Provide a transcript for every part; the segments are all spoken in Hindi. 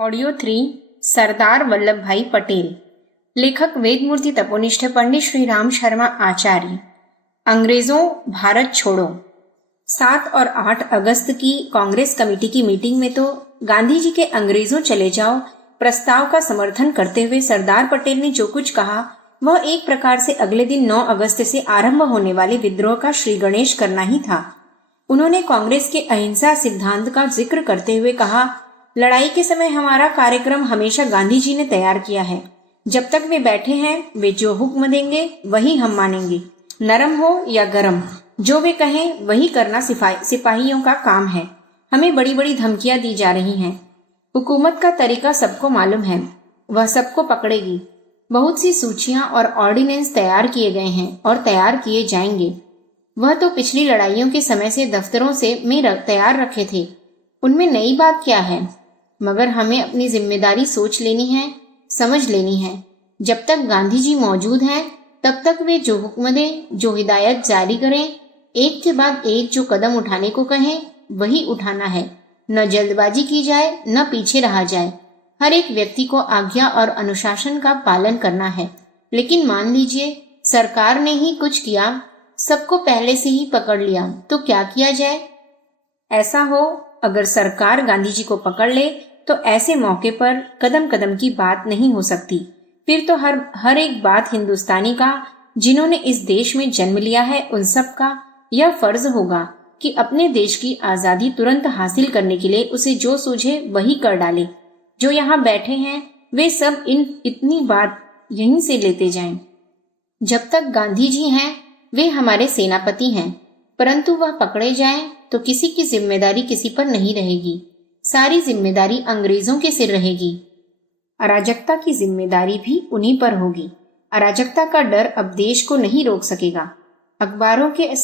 ऑडियो 3 सरदार वल्लभ भाई पटेल। लेखक वेदमूर्ति तपोनिष्ठ पंडित श्री राम शर्मा आचार्य। अंग्रेजों भारत छोड़ो। 7 और 8 अगस्त की कांग्रेस कमेटी की मीटिंग में तो गांधी जी के अंग्रेजों चले जाओ प्रस्ताव का समर्थन करते हुए सरदार पटेल ने जो कुछ कहा वह एक प्रकार से अगले दिन 9 अगस्त से आरंभ होने वाले विद्रोह का श्री गणेश करना ही था। उन्होंने कांग्रेस के अहिंसा सिद्धांत का जिक्र करते हुए कहा, लड़ाई के समय हमारा कार्यक्रम हमेशा गांधी जी ने तैयार किया है। जब तक वे बैठे हैं वे जो हुक्म देंगे वही हम मानेंगे, नरम हो या गरम, जो वे कहें वही करना सिपाहियों का काम है। हमें बड़ी बड़ी धमकियां दी जा रही हैं। हुकूमत का तरीका सबको मालूम है, वह सबको पकड़ेगी। बहुत सी सूचियां और ऑर्डिनेंस तैयार किए गए हैं और तैयार किए जाएंगे। वह तो पिछली लड़ाइयों के समय से दफ्तरों से में तैयार रखे थे, उनमें नई बात क्या है? मगर हमें अपनी जिम्मेदारी सोच लेनी है, समझ लेनी है। जब तक गांधी जी मौजूद हैं तब तक वे जो हुक्म दें, जो हिदायत जारी करें, एक के बाद एक जो कदम उठाने को कहें वही उठाना है। न जल्दबाजी की जाए, न पीछे रहा जाए। हर एक व्यक्ति को आज्ञा और अनुशासन का पालन करना है। लेकिन मान लीजिए सरकार ने ही कुछ किया, सबको पहले से ही पकड़ लिया, तो क्या किया जाए? ऐसा हो अगर सरकार गांधी जी को पकड़ ले तो ऐसे मौके पर कदम कदम की बात नहीं हो सकती। फिर तो हर एक बात हिंदुस्तानी का, जिन्होंने इस देश में जन्म लिया है, उन सब का यह फर्ज होगा कि अपने देश की आजादी तुरंत हासिल करने के लिए उसे जो सूझे वही कर डाले। जो यहाँ बैठे हैं वे सब इतनी बात यहीं से लेते जाएं। जब तक गांधी जी हैं वे हमारे सेनापति हैं, परंतु वह पकड़े जाएं तो किसी की जिम्मेदारी किसी पर नहीं रहेगी। सारी जिम्मेदारी अंग्रेजों के सिर रहेगी। अराजकता की जिम्मेदारी भी उन्हीं पर होगी। अराजकता का डर अब देश को नहीं रोक सकेगा। अखबारों के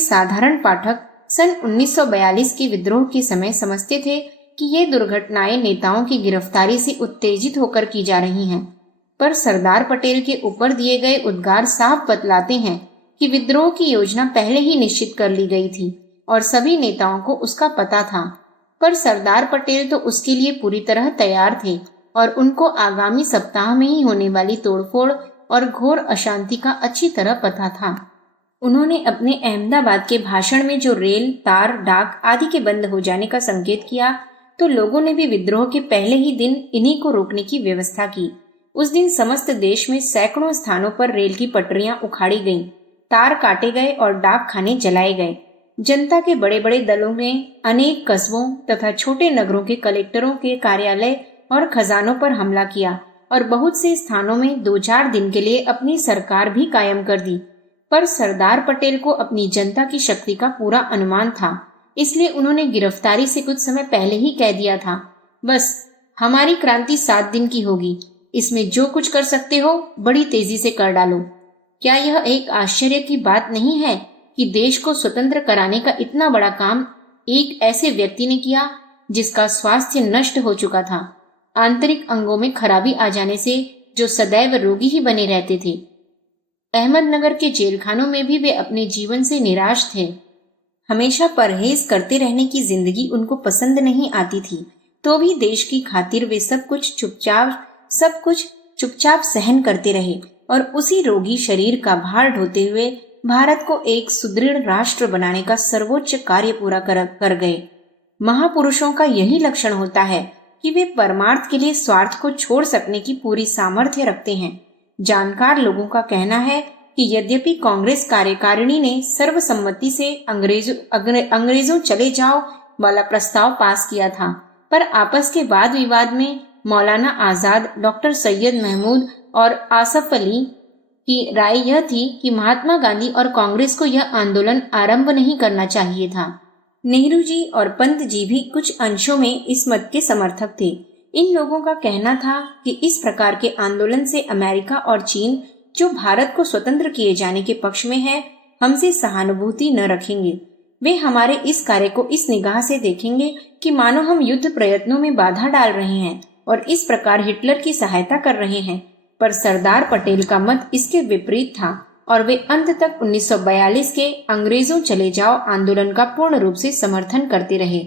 साधारण पाठक सन 1942 के विद्रोह के समय समझते थे कि ये दुर्घटनाएं नेताओं की गिरफ्तारी से उत्तेजित होकर की जा रही हैं, पर सरदार पटेल के ऊपर दिए गए उद्गार साफ बतलाते हैं कि विद्रोह की योजना पहले ही निश्चित कर ली गई थी और सभी नेताओं को उसका पता था। पर सरदार पटेल तो उसके लिए पूरी तरह तैयार थे और उनको आगामी सप्ताह में ही होने वाली तोड़फोड़ और घोर अशांति का अच्छी तरह पता था। उन्होंने अपने अहमदाबाद के भाषण में जो रेल, तार, डाक आदि के बंद हो जाने का संकेत किया, तो लोगों ने भी विद्रोह के पहले ही दिन इन्हीं को रोकने की व्यवस्था की। उस दिन समस्त देश में सैकड़ों स्थानों पर रेल की पटरियां उखाड़ी गईं, तार काटे गए और डाक खाने जलाए गए। जनता के बड़े बड़े दलों ने अनेक कस्बों तथा छोटे नगरों के कलेक्टरों के कार्यालय और खजानों पर हमला किया और बहुत से स्थानों में 2-4 दिन के लिए अपनी सरकार भी कायम कर दी। पर सरदार पटेल को अपनी जनता की शक्ति का पूरा अनुमान था, इसलिए उन्होंने गिरफ्तारी से कुछ समय पहले ही कह दिया था, बस हमारी क्रांति 7 दिन की होगी, इसमें जो कुछ कर सकते हो बड़ी तेजी से कर डालो। क्या यह एक आश्चर्य की बात नहीं है कि देश को स्वतंत्र कराने का इतना बड़ा काम एक ऐसे व्यक्ति ने किया जिसका स्वास्थ्य नष्ट हो चुका था, आंतरिक अंगों में खराबी आ जाने से जो सदैव रोगी ही बने रहते थे। अहमदनगर के जेलखानों में भी वे अपने जीवन से निराश थे। हमेशा परहेज करते रहने की जिंदगी उनको पसंद नहीं आती थी, तो भी देश की खातिर वे सब कुछ चुपचाप सहन करते रहे और उसी रोगी शरीर का भार ढोते हुए भारत को एक सुदृढ़ राष्ट्र बनाने का सर्वोच्च कार्य पूरा कर गए। महापुरुषों का यही लक्षण होता है कि वे परमार्थ के लिए स्वार्थ को छोड़ सकने की पूरी सामर्थ्य रखते हैं। जानकार लोगों का कहना है कि यद्यपि कांग्रेस कार्यकारिणी ने सर्वसम्मति से अंग्रेजों चले जाओ वाला प्रस्ताव पास किया था, पर आपस के वाद विवाद में मौलाना आजाद, डॉक्टर सैयद महमूद और आसफ अली की राय यह थी कि महात्मा गांधी और कांग्रेस को यह आंदोलन आरंभ नहीं करना चाहिए था। नेहरू जी और पंत जी भी कुछ अंशों में इस मत के समर्थक थे। इन लोगों का कहना था कि इस प्रकार के आंदोलन से अमेरिका और चीन, जो भारत को स्वतंत्र किए जाने के पक्ष में है, हमसे सहानुभूति न रखेंगे। वे हमारे इस कार्य को इस निगाह से देखेंगे कि मानो हम युद्ध प्रयत्नों में बाधा डाल रहे हैं और इस प्रकार हिटलर की सहायता कर रहे हैं। पर सरदार पटेल का मत इसके विपरीत था और वे अंत तक 1942 के अंग्रेजों चले जाओ आंदोलन का पूर्ण रूप से समर्थन करते रहे।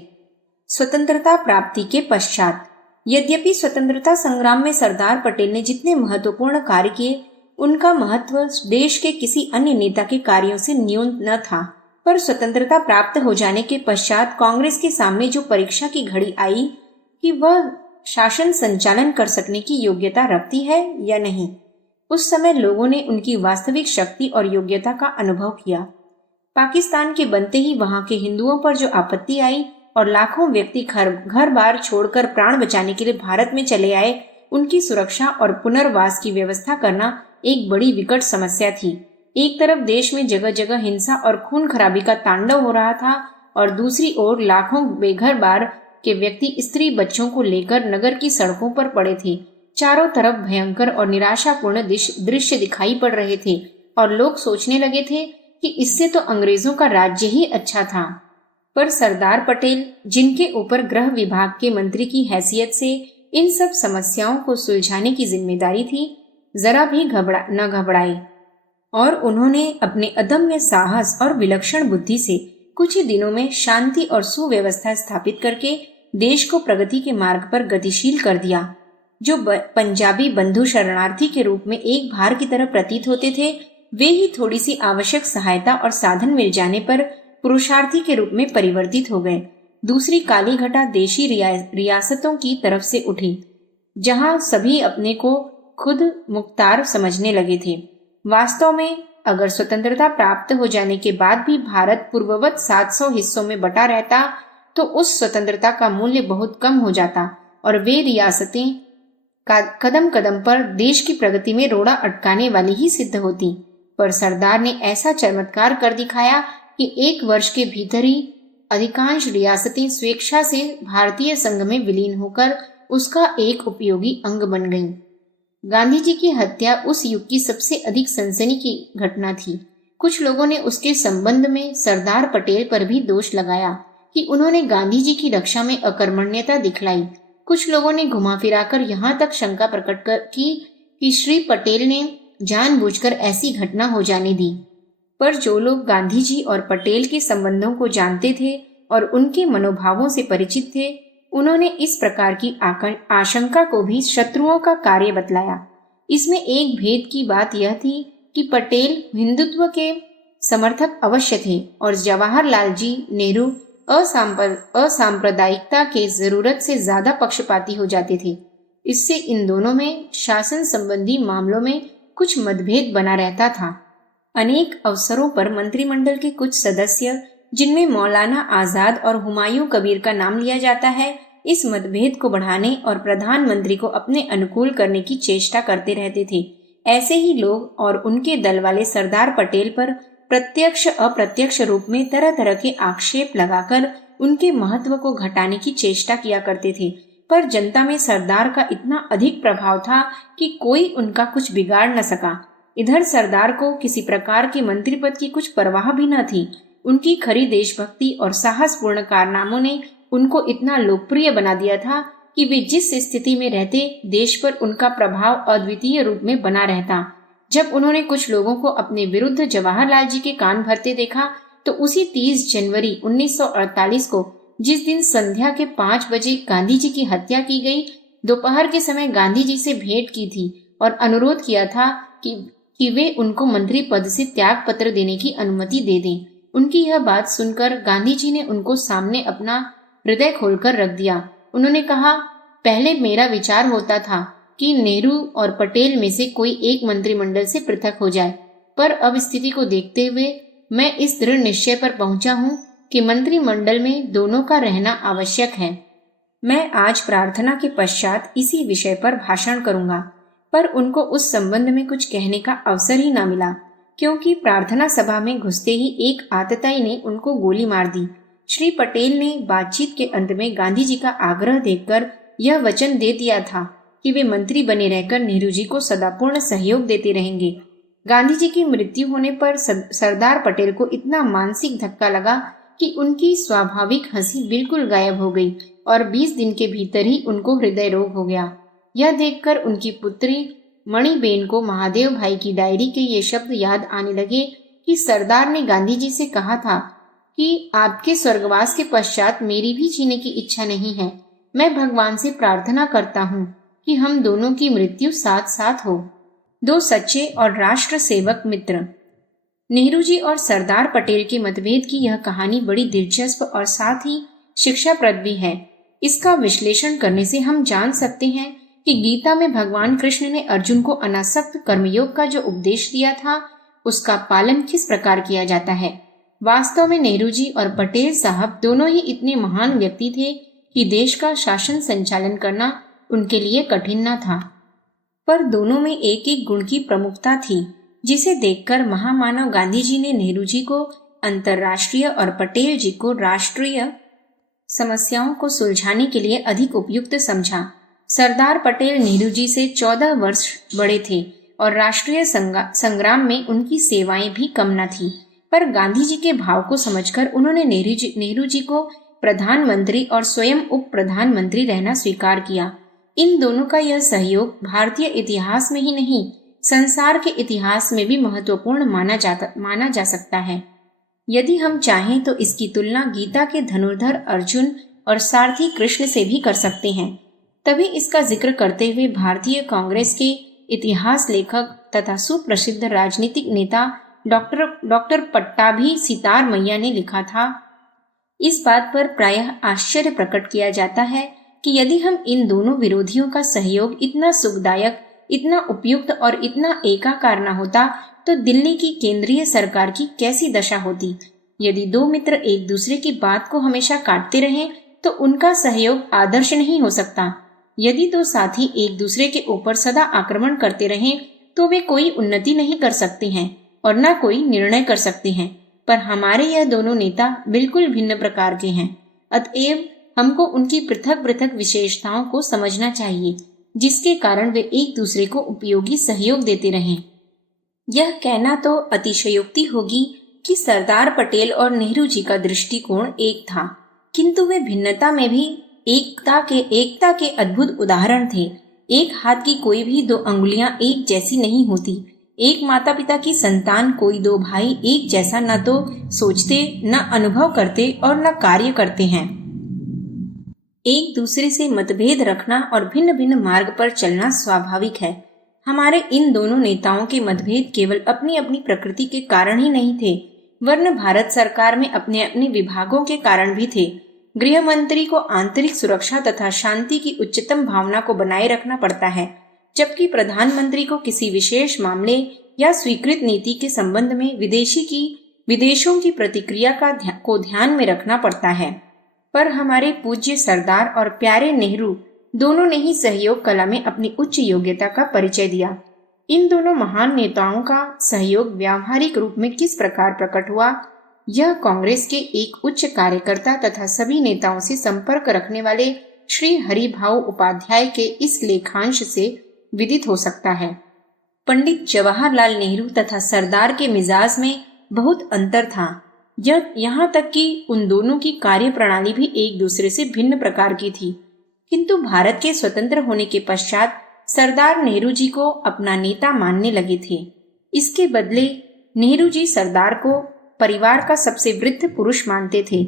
स्वतंत्रता प्राप्ति के पश्चात। यद्यपि स्वतंत्रता संग्राम में सरदार पटेल ने जितने महत्वपूर्ण कार्य किए, उनका महत्व देश के किसी अन्य नेता के कार्यों से न्यून न था, पर स्वतंत्रता प्राप्त हो जाने के पश्चात कांग्रेस के सामने जो परीक्षा की घड़ी आई कि वह शासन संचालन कर सकने की योग्यता रखती है या नहीं, उस समय लोगों ने उनकी वास्तविक शक्ति और योग्यता का अनुभव किया। पाकिस्तान के बनते ही वहां के हिंदुओं पर जो आपत्ति आई और लाखों व्यक्ति घर बार छोड़कर प्राण बचाने के लिए भारत में चले आए, उनकी सुरक्षा और पुनर्वास की व्यवस्था करना एक बड़ी विकट समस्या थी। एक तरफ देश में जगह जगह हिंसा और खून खराबी का तांडव हो रहा था और दूसरी ओर लाखों बेघर बार के व्यक्ति स्त्री बच्चों को लेकर नगर की सड़कों पर पड़े थे। चारों तरफ भयंकर और निराशापूर्ण दृश्य दिखाई पड़ रहे थे और लोग सोचने लगे थे कि इससे तो अंग्रेजों का राज्य ही अच्छा था। पर सरदार पटेल, जिनके ऊपर गृह विभाग के मंत्री की हैसियत से इन सब समस्याओं को सुलझाने की जिम्मेदारी थी, जरा भी न घबराए और उन्होंने अपने अदम्य साहस और विलक्षण बुद्धि से कुछ ही दिनों में शांति और सुव्यवस्था स्थापित करके देश को प्रगति के मार्ग पर गतिशील कर दिया। जो पंजाबी बंधु शरणार्थी के रूप में एक भार की तरह प्रतीत होते थे, वे ही थोड़ी सी आवश्यक सहायता और साधन मिल जाने पर पुरुषार्थी के रूप में परिवर्तित हो गए। दूसरी काली घटा देशी रियासतों की तरफ से उठी, जहां सभी अपने को खुद मुख्तार समझने लगे थे। वास्तव में अगर स्वतंत्रता प्राप्त हो जाने के बाद भी भारत पूर्ववत 700 हिस्सों में बटा रहता, तो उस स्वतंत्रता का मूल्य बहुत कम हो जाता और वे रियासतें कदम कदम पर देश की प्रगति में रोड़ा अटकाने वाली ही सिद्ध होती। पर सरदार ने ऐसा चमत्कार कर दिखाया कि एक वर्ष के भीतर ही अधिकांश रियासतें स्वेच्छा से भारतीय संघ में विलीन होकर उसका एक उपयोगी अंग बन गईं। गांधी जी की हत्या उस युग की सबसे अधिक सनसनी की घटना थी। कुछ लोगों ने उसके संबंध में सरदार पटेल पर भी दोष लगाया कि उन्होंने गांधी जी की रक्षा में अकर्मण्यता दिखलाई। कुछ लोगों ने घुमा फिराकर यहाँ तक शंका प्रकट की कि श्री पटेल ने जानबूझकर ऐसी घटना हो जाने दी। पर जो लोग गांधी जी और पटेल के संबंधों को जानते थे और उनके मनोभावों से परिचित थे, उन्होंने इस प्रकार की आशंका को भी शत्रुओं का कार्य बतलाया। इसमें एक भेद की बात यह थी कि पटेल हिंदुत्व के समर्थक अवश्य थे और जवाहरलाल जी नेहरू असांप्रदायिकता के जरूरत से ज्यादा पक्षपाती हो जाते थे। इससे इन दोनों में शासन संबंधी मामलों में कुछ मतभेद बना रहता था। अनेक अवसरों पर मंत्रिमंडल के कुछ सदस्य, जिनमें मौलाना आजाद और हुमायूं कबीर का नाम लिया जाता है, इस मतभेद को बढ़ाने और प्रधानमंत्री को अपने अनुकूल करने की चेष्टा करते रहते थे। ऐसे ही लोग और उनके दल वाले सरदार पटेल पर प्रत्यक्ष अप्रत्यक्ष रूप में तरह तरह के आक्षेप लगाकर उनके महत्व को घटाने की चेष्टा किया करते थे। पर जनता में सरदार का इतना अधिक प्रभाव था कि कोई उनका कुछ बिगाड़ न सका। इधर सरदार को किसी प्रकार के मंत्री पद की कुछ परवाह भी न थी। उनकी खरी देशभक्ति और साहसपूर्ण कारनामों ने उनको इतना लोकप्रिय बना दिया था कि वे जिस स्थिति में रहते, देश पर उनका प्रभाव अद्वितीय रूप में बना रहता। जब उन्होंने कुछ लोगों को अपने विरुद्ध जवाहरलाल जी के कान भरते देखा, तो उसी 30 जनवरी 1948 को, जिस दिन संध्या के 5 बजे गांधी जी की हत्या की गई, दोपहर के समय गांधी जी से भेंट की थी और अनुरोध किया था कि वे उनको मंत्री पद से त्याग पत्र देने की अनुमति दे दें। उनकी यह बात सुनकर गांधी जी ने उनको सामने अपना हृदय खोलकर रख दिया। उन्होंने कहा, पहले मेरा विचार होता था कि नेहरू और पटेल में से कोई एक मंत्रिमंडल से पृथक हो जाए, पर अब स्थिति को देखते हुए मैं इस दृढ़ निश्चय पर पहुंचा हूं कि मंत्रिमंडल में दोनों का रहना आवश्यक है। मैं आज प्रार्थना के पश्चात इसी विषय पर भाषण करूंगा, पर उनको उस संबंध में कुछ कहने का अवसर ही न मिला, क्योंकि प्रार्थना सभा में घुसते ही एक आतताई ने उनको गोली मार दी। श्री पटेल ने बातचीत के अंत में गांधी जी का आग्रह देखकर यह वचन दे दिया था कि वे मंत्री बने रहकर नेहरू जी को सदा पूर्ण सहयोग देते रहेंगे। गांधी जी की मृत्यु होने पर सरदार पटेल को इतना मानसिक धक्का लगा कि उनकी स्वाभाविक हंसी बिल्कुल गायब हो गई और 20 दिन के भीतर ही उनको हृदय रोग हो गया। यह देखकर उनकी पुत्री मणिबेन को महादेव भाई की डायरी के ये शब्द याद आने लगे कि सरदार ने गांधी जी से कहा था कि आपके स्वर्गवास के पश्चात मेरी भी जीने की इच्छा नहीं है। मैं भगवान से प्रार्थना करता हूँ कि हम दोनों की मृत्यु साथ साथ हो। दो सच्चे और राष्ट्र सेवक मित्र। नेहरू जी और सरदार पटेल के मतभेद की यह कहानी बड़ी दिलचस्प और साथ ही शिक्षाप्रद भी है। इसका विश्लेषण करने से हम जान सकते हैं कि गीता में भगवान कृष्ण ने अर्जुन को अनासक्त कर्मयोग का जो उपदेश दिया था, उसका पालन किस प्रकार किया जाता है। वास्तव में नेहरू जी और पटेल साहब दोनों ही इतने महान व्यक्ति थे कि देश का शासन संचालन करना उनके लिए कठिन न था, पर दोनों में एक एक गुण की प्रमुखता थी, जिसे देखकर महामानव गांधी जी ने नेहरू जी को अंतर्राष्ट्रीय और पटेल जी को राष्ट्रीय समस्याओं को सुलझाने के लिए अधिक उपयुक्त समझा। सरदार पटेल नेहरू जी से 14 वर्ष बड़े थे और राष्ट्रीय संग्राम में उनकी सेवाएं भी कम न थी, पर गांधी जी के भाव को समझकर उन्होंने नेहरू जी को प्रधानमंत्री और स्वयं उप प्रधानमंत्री रहना स्वीकार किया। इन दोनों का यह सहयोग भारतीय इतिहास में ही नहीं, संसार के इतिहास में भी महत्वपूर्ण माना जा सकता है। यदि हम चाहें तो इसकी तुलना गीता के धनुर्धर अर्जुन और सारथी कृष्ण से भी कर सकते हैं। तभी इसका जिक्र करते हुए भारतीय कांग्रेस के इतिहास लेखक तथा सुप्रसिद्ध राजनीतिक नेता डॉक्टर पट्टाभी सितार मैया ने लिखा था, इस बात पर प्रायः आश्चर्य प्रकट किया जाता है कि यदि हम इन दोनों विरोधियों का सहयोग इतना सुखदायक, इतना उपयुक्त और इतना एकाकार न होता तो दिल्ली की केंद्रीय सरकार की कैसी दशा होती। यदि दो मित्र एक दूसरे की बात को हमेशा काटते रहें तो उनका सहयोग आदर्श नहीं हो सकता। यदि दो साथी एक दूसरे के ऊपर सदा आक्रमण करते रहें तो वे कोई उन्नति नहीं कर सकते हैं और न कोई निर्णय कर सकते हैं। पर हमारे यह दोनों नेता बिल्कुल भिन्न प्रकार के हैं, अतएव हमको उनकी पृथक पृथक विशेषताओं को समझना चाहिए, जिसके कारण वे एक दूसरे को उपयोगी सहयोग देते रहें। यह कहना तो अतिशयोक्ति होगी कि सरदार पटेल और नेहरू जी का दृष्टिकोण एक था, किंतु वे भिन्नता में भी एकता के अद्भुत उदाहरण थे। एक हाथ की कोई भी दो अंगुलियां एक जैसी नहीं होती। एक माता पिता की संतान कोई दो भाई एक जैसा न तो सोचते, न अनुभव करते और न कार्य करते हैं। एक दूसरे से मतभेद रखना और भिन्न भिन्न मार्ग पर चलना स्वाभाविक है। हमारे इन दोनों नेताओं के मतभेद केवल अपनी अपनी प्रकृति के कारण ही नहीं थे, वरन भारत सरकार में अपने अपने विभागों के कारण भी थे। गृह मंत्री को आंतरिक सुरक्षा तथा शांति की उच्चतम भावना को बनाए रखना पड़ता है, जबकि प्रधानमंत्री को किसी विशेष मामले या स्वीकृत नीति के संबंध में विदेशों की प्रतिक्रिया को ध्यान में रखना पड़ता है। पर हमारे पूज्य सरदार और प्यारे नेहरू दोनों ने ही सहयोग कला में अपनी उच्च योग्यता का परिचय दिया। इन दोनों महान नेताओं का सहयोग व्यावहारिक रूप में किस प्रकार प्रकट हुआ, यह कांग्रेस के एक उच्च कार्यकर्ता तथा सभी नेताओं से संपर्क रखने वाले श्री हरिभाऊ उपाध्याय के इस लेखांश से विदित हो सकता है। पंडित जवाहरलाल नेहरू तथा सरदार के मिजाज में बहुत अंतर था। यहाँ तक कि उन दोनों की कार्य प्रणाली भी एक दूसरे से भिन्न प्रकार की थी, किंतु भारत के स्वतंत्र होने के पश्चात सरदार नेहरू जी को अपना नेता मानने लगे थे। इसके बदले नेहरू जी सरदार को परिवार का सबसे वृद्ध पुरुष मानते थे।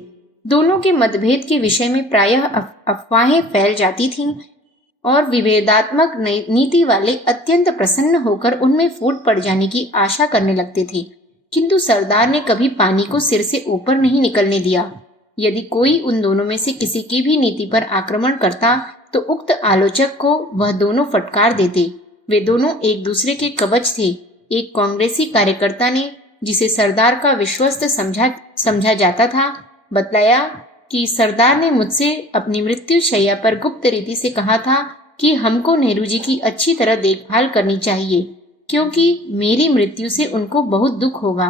दोनों के मतभेद के विषय में प्रायः अफवाहें फैल जाती थीं और विभेदात्मक नीति वाले अत्यंत प्रसन्न होकर उनमें फूट पड़ जाने की आशा करने लगते थे, किंतु सरदार ने कभी पानी को सिर से ऊपर नहीं निकलने दिया। यदि कोई उन दोनों में से किसी की भी नीति पर आक्रमण करता तो उक्त आलोचक को वह दोनों फटकार देते। वे दोनों एक दूसरे के कवच थे। एक कांग्रेसी कार्यकर्ता ने, जिसे सरदार का विश्वस्त समझा जाता था, बतलाया कि सरदार ने मुझसे अपनी मृत्यु शैया पर गुप्त रीति से कहा था कि हमको नेहरू जी की अच्छी तरह देखभाल करनी चाहिए, क्योंकि मेरी मृत्यु से उनको बहुत दुख होगा।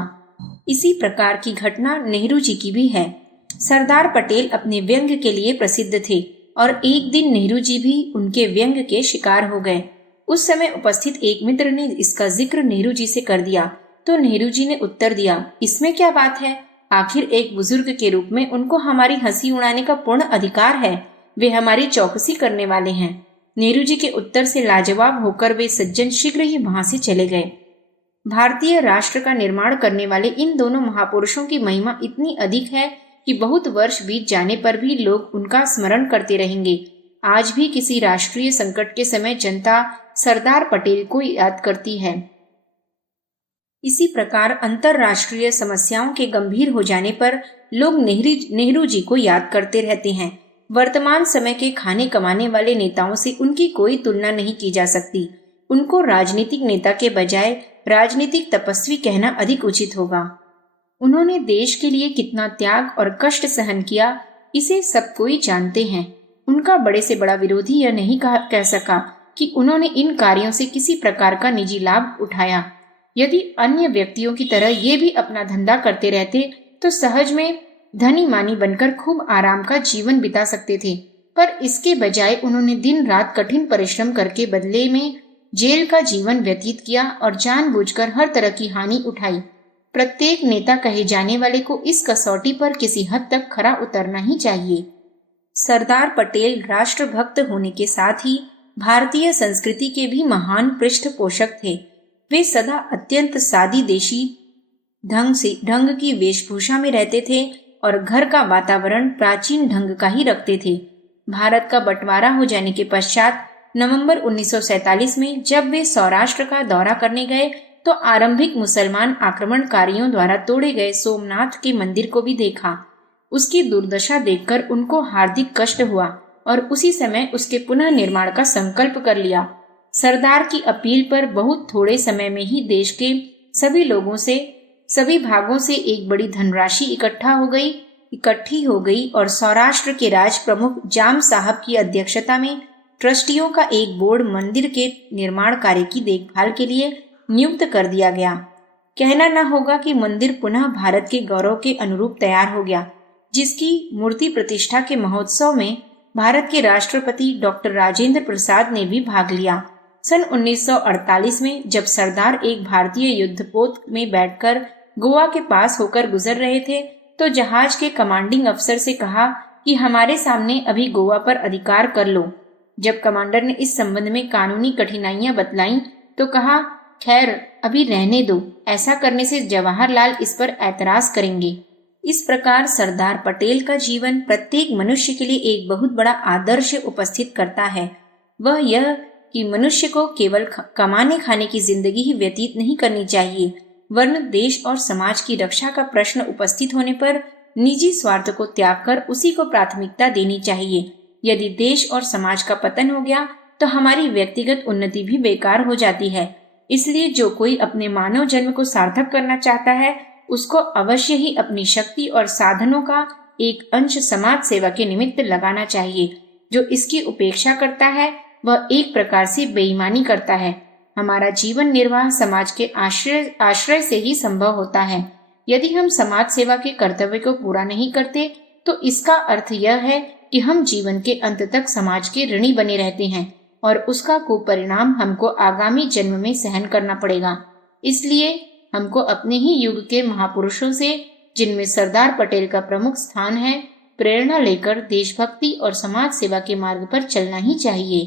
इसी प्रकार की घटना नेहरू जी की भी है। सरदार पटेल अपने व्यंग्य के लिए प्रसिद्ध थे और एक दिन नेहरू जी भी उनके व्यंग्य के शिकार हो गए। उस समय उपस्थित एक मित्र ने इसका जिक्र नेहरू जी से कर दिया तो नेहरू जी ने उत्तर दिया, इसमें क्या बात है, आखिर एक बुजुर्ग के रूप में उनको हमारी हंसी उड़ाने का पूर्ण अधिकार है, वे हमारी चौकसी करने वाले हैं। नेहरू जी के उत्तर से लाजवाब होकर वे सज्जन शीघ्र ही वहां से चले गए। भारतीय राष्ट्र का निर्माण करने वाले इन दोनों महापुरुषों की महिमा इतनी अधिक है कि बहुत वर्ष बीत जाने पर भी लोग उनका स्मरण करते रहेंगे। आज भी किसी राष्ट्रीय संकट के समय जनता सरदार पटेल को याद करती है। इसी प्रकार अंतरराष्ट्रीय समस्याओं के गंभीर हो जाने पर लोग नेहरू जी को याद करते रहते हैं। वर्तमान समय के खाने कमाने वाले नेताओं से उनकी कोई तुलना नहीं की जा सकती। उनको राजनीतिक नेता के बजाय राजनीतिक तपस्वी कहना अधिक उचित होगा। उन्होंने देश के लिए कितना त्याग और कष्ट सहन किया, इसे सब कोई जानते हैं। उनका बड़े से बड़ा विरोधी यह नहीं कह सका कि उन्होंने इन कार्यों से किसी प्रकार का निजी लाभ उठाया। यदि अन्य व्यक्तियों की तरह ये भी अपना धंधा करते रहते तो सहज में धनी मानी बनकर खूब आराम का जीवन बिता सकते थे, पर इसके बजाय उन्होंने दिन रात कठिन परिश्रम करके बदले में जेल का जीवन व्यतीत किया और जानबूझकर हर तरह की हानि उठाई। प्रत्येक नेता कहे जाने वाले को इस कसौटी पर किसी हद तक खरा उतरना ही चाहिए। सरदार पटेल राष्ट्रभक्त होने के साथ ही भारतीय संस्कृति के भी महान पृष्ठपोषक थे। वे सदा अत्यंत सादी देशी ढंग की वेशभूषा में रहते थे और घर का वातावरण प्राचीन ढंग का ही रखते थे। भारत का बंटवारा हो जाने के पश्चात नवंबर 1947 में जब वे सौराष्ट्र का दौरा करने गए तो आरंभिक मुसलमान आक्रमणकारियों द्वारा तोड़े गए सोमनाथ के मंदिर को भी देखा। उसकी दुर्दशा देखकर उनको हार्दिक कष्ट हुआ और उसी समय उसके पुनः निर्माण का संकल्प कर लिया। सरदार की अपील पर बहुत थोड़े समय में ही देश के सभी भागों से एक बड़ी धनराशि इकट्ठी हो गई और सौराष्ट्र के राज प्रमुख जाम साहब की अध्यक्षता में ट्रस्टियों का एक बोर्ड मंदिर के निर्माण कार्य की देखभाल के लिए नियुक्त कर दिया गया। कहना न होगा कि मंदिर पुनः भारत के गौरव के अनुरूप तैयार हो गया, जिसकी मूर्ति प्रतिष्ठा के महोत्सव में भारत के राष्ट्रपति डॉक्टर राजेंद्र प्रसाद ने भी भाग लिया। सन 1948 में जब सरदार एक भारतीय युद्धपोत में बैठकर गोवा के पास होकर गुजर रहे थे तो जहाज के कमांडिंग अफसर से कहा कि हमारे सामने अभी गोवा पर अधिकार कर लो। जब कमांडर ने इस संबंध में कानूनी कठिनाइयां बतलाईं तो कहा, खैर अभी रहने दो, ऐसा करने से जवाहरलाल इस पर ऐतराज करेंगे। इस प्रकार सरदार पटेल का जीवन प्रत्येक मनुष्य के लिए एक बहुत बड़ा आदर्श उपस्थित करता है। वह यह कि मनुष्य को केवल कमाने खाने की जिंदगी ही व्यतीत नहीं करनी चाहिए, वरन देश और समाज की रक्षा का प्रश्न उपस्थित होने पर निजी स्वार्थ को त्याग कर उसी को प्राथमिकता देनी चाहिए। यदि देश और समाज का पतन हो गया तो हमारी व्यक्तिगत उन्नति भी बेकार हो जाती है। इसलिए जो कोई अपने मानव जन्म को सार्थक करना चाहता है उसको अवश्य ही अपनी शक्ति और साधनों का एक अंश समाज सेवा के निमित्त लगाना चाहिए। जो इसकी उपेक्षा करता है वह एक प्रकार से बेईमानी करता है। हमारा जीवन निर्वाह समाज के आश्रय से ही संभव होता है। यदि हम समाज सेवा के कर्तव्य को पूरा नहीं करते तो इसका अर्थ यह है कि हम जीवन के अंत तक समाज के ऋणी बने रहते हैं और उसका कुपरिणाम हमको आगामी जन्म में सहन करना पड़ेगा। इसलिए हमको अपने ही युग के महापुरुषों से, जिनमें सरदार पटेल का प्रमुख स्थान है, प्रेरणा लेकर देशभक्ति और समाज सेवा के मार्ग पर चलना ही चाहिए।